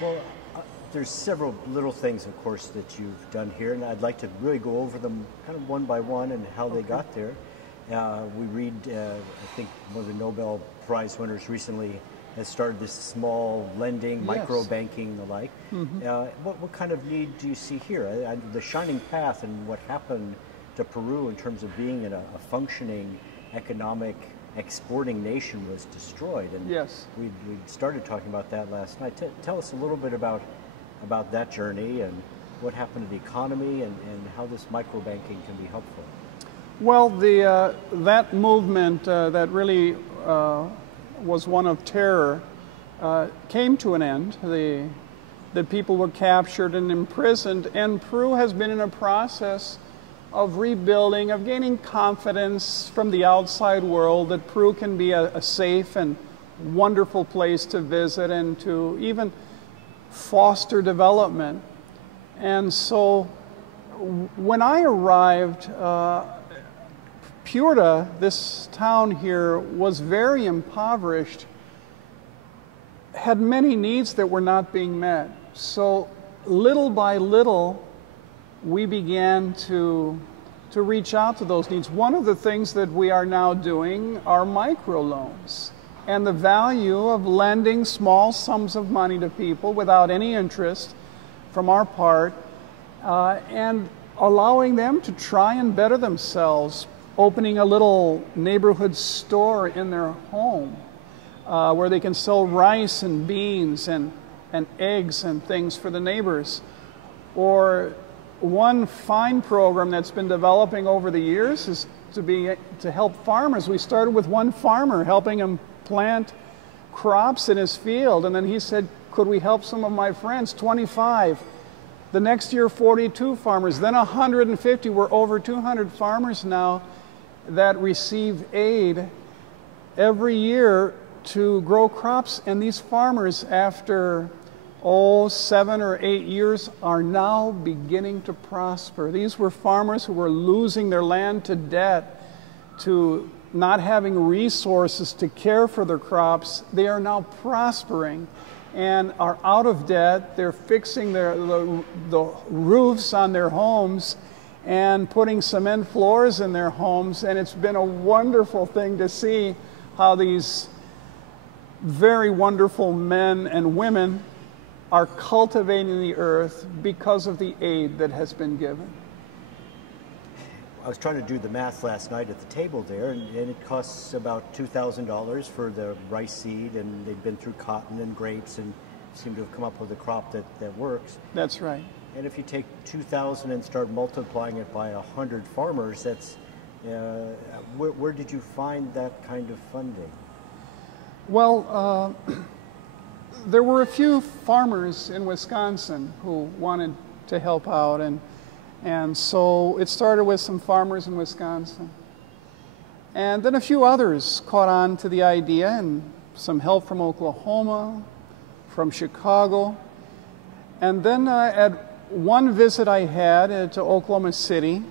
Well, there's several little things, of course, that you've done here, and I'd like to really go over them kind of one by one and how they got there. We read, I think one of the Nobel Prize winners recently has started this small lending, microbanking, and the like. What kind of need do you see here? The shining path and what happened to Peru in terms of being in a functioning economic exporting nation was destroyed. And we started talking about that last night. Tell us a little bit about that journey and what happened to the economy and how this microbanking can be helpful. Well, that movement that really was one of terror came to an end. The people were captured and imprisoned, and Peru has been in a process of rebuilding, of gaining confidence from the outside world that Peru can be a safe and wonderful place to visit and to even foster development. And so when I arrived, Piura, this town here, was very impoverished, had many needs that were not being met. So little by little, we began to reach out to those needs. One of the things that we are now doing are microloans, and the value of lending small sums of money to people without any interest from our part, and allowing them to try and better themselves, opening a little neighborhood store in their home where they can sell rice and beans and eggs and things for the neighbors. Or one fine program that's been developing over the years is to help farmers. We started with one farmer, helping him plant crops in his field, and then he said, could we help some of my friends? 25. The next year, 42 farmers, then 150. We're over 200 farmers now that receive aid every year to grow crops, and these farmers, after 7 or 8 years, are now beginning to prosper. These were farmers who were losing their land to debt, to not having resources to care for their crops. They are now prospering and are out of debt. They're fixing the roofs on their homes and putting cement floors in their homes, and it's been a wonderful thing to see how these very wonderful men and women are cultivating the earth because of the aid that has been given. I was trying to do the math last night at the table there, and it costs about $2,000 for the rice seed, and they've been through cotton and grapes and seem to have come up with a crop that works. That's right. And if you take 2,000 and start multiplying it by 100 farmers, that's where did you find that kind of funding? Well, there were a few farmers in Wisconsin who wanted to help out, and so it started with some farmers in Wisconsin. And then a few others caught on to the idea, and some help from Oklahoma, from Chicago. And then at one visit I had to Oklahoma City,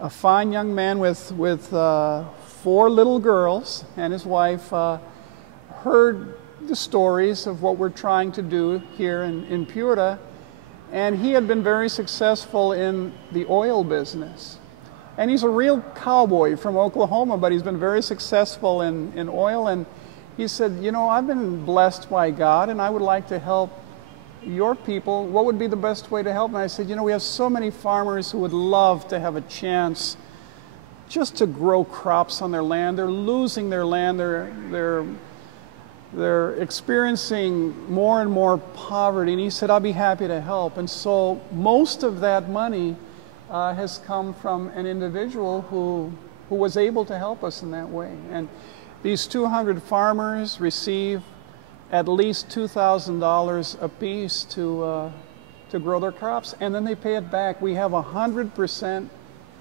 a fine young man with 4 little girls and his wife heard the stories of what we're trying to do here in Piura, and he had been very successful in the oil business. And he's a real cowboy from Oklahoma, but he's been very successful in oil. And he said, you know, I've been blessed by God, and I would like to help your people. What would be the best way to help? And I said, you know, we have so many farmers who would love to have a chance just to grow crops on their land. They're losing their land. They're experiencing more and more poverty. And he said, I'll be happy to help. And so most of that money has come from an individual who was able to help us in that way. And these 200 farmers receive at least $2,000 apiece to grow their crops, and then they pay it back. We have 100%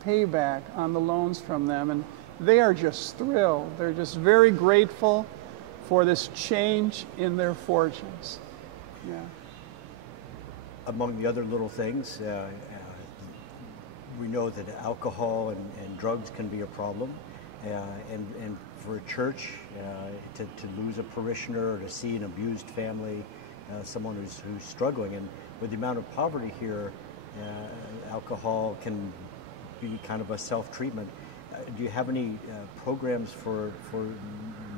payback on the loans from them, and they are just thrilled. They're just very grateful for this change in their fortunes. Yeah. Among the other little things, we know that alcohol and drugs can be a problem, and for a church to lose a parishioner or to see an abused family someone who's struggling. And with the amount of poverty here, alcohol can be kind of a self-treatment. Do you have any programs for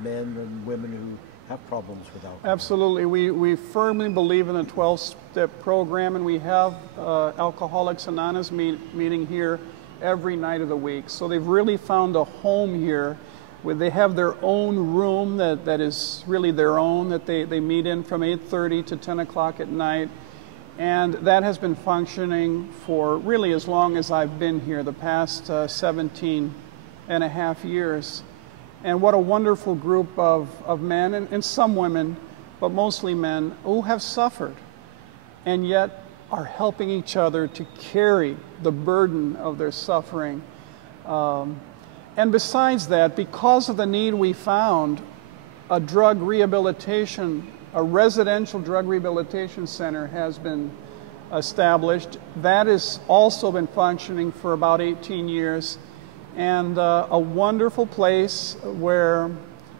men and women who have problems with alcohol? Absolutely. We firmly believe in a 12-step program, and we have Alcoholics Anonymous meeting here every night of the week. So they've really found a home here where they have their own room that is really their own, that they meet in from 8:30 to 10 o'clock at night. And that has been functioning for really as long as I've been here, the past 17 and a half years. And what a wonderful group of men and some women, but mostly men, who have suffered and yet are helping each other to carry the burden of their suffering. And besides that, because of the need we found, a drug rehabilitation, a residential drug rehabilitation center has been established. That has also been functioning for about 18 years. And a wonderful place where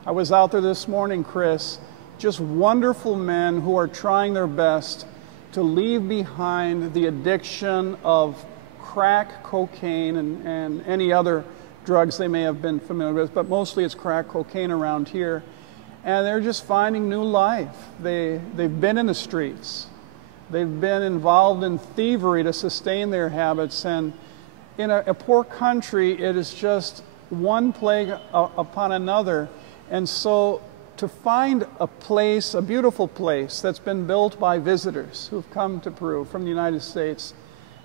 I was out there this morning, Chris, just wonderful men who are trying their best to leave behind the addiction of crack cocaine and any other drugs they may have been familiar with, but mostly it's crack cocaine around here. And they're just finding new life. They've been in the streets. They've been involved in thievery to sustain their habits. And in a poor country, it is just one plague upon another. And so to find a place, a beautiful place that's been built by visitors who've come to Peru from the United States,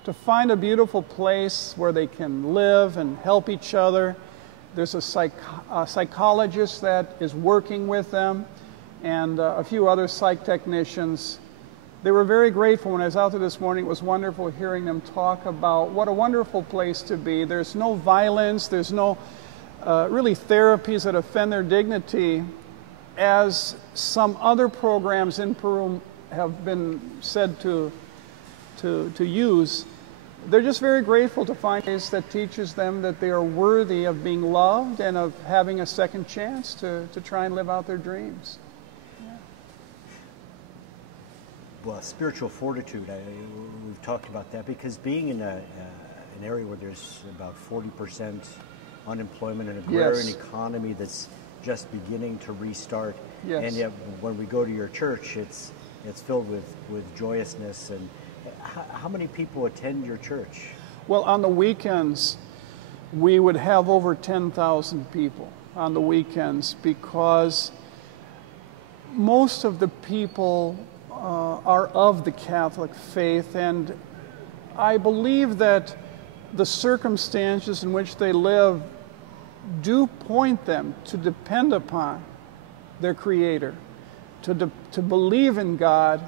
to find a beautiful place where they can live and help each other. There's a psychologist that is working with them and a few other psych technicians. They were very grateful when I was out there this morning. It was wonderful hearing them talk about what a wonderful place to be. There's no violence. There's no really therapies that offend their dignity, as some other programs in Peru have been said to use. They're just very grateful to find a place that teaches them that they are worthy of being loved and of having a second chance to try and live out their dreams. Well, spiritual fortitude, we've talked about that, because being in an area where there's about 40% unemployment, an agrarian economy that's just beginning to restart, and yet when we go to your church, it's filled with joyousness. And how many people attend your church? Well, on the weekends, we would have over 10,000 people on the weekends, because most of the people are of the Catholic faith, and I believe that the circumstances in which they live do point them to depend upon their Creator, to believe in God,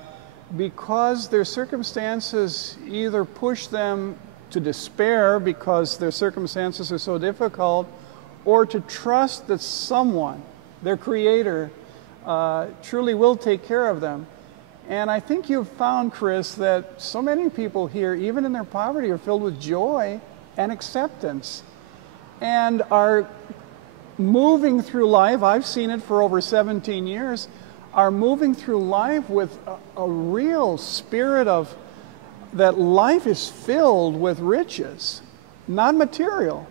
because their circumstances either push them to despair because their circumstances are so difficult, or to trust that someone, their Creator, truly will take care of them. And I think you've found, Chris, that so many people here, even in their poverty, are filled with joy and acceptance and are moving through life. I've seen it for over 17 years, are moving through life with a real spirit of that life is filled with riches, not material,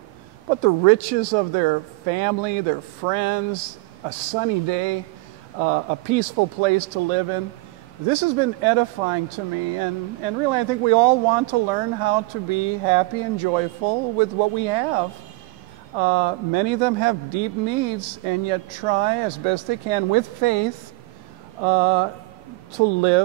but the riches of their family, their friends, a sunny day, a peaceful place to live in. This has been edifying to me, and really I think we all want to learn how to be happy and joyful with what we have. Many of them have deep needs, and yet try as best they can with faith to live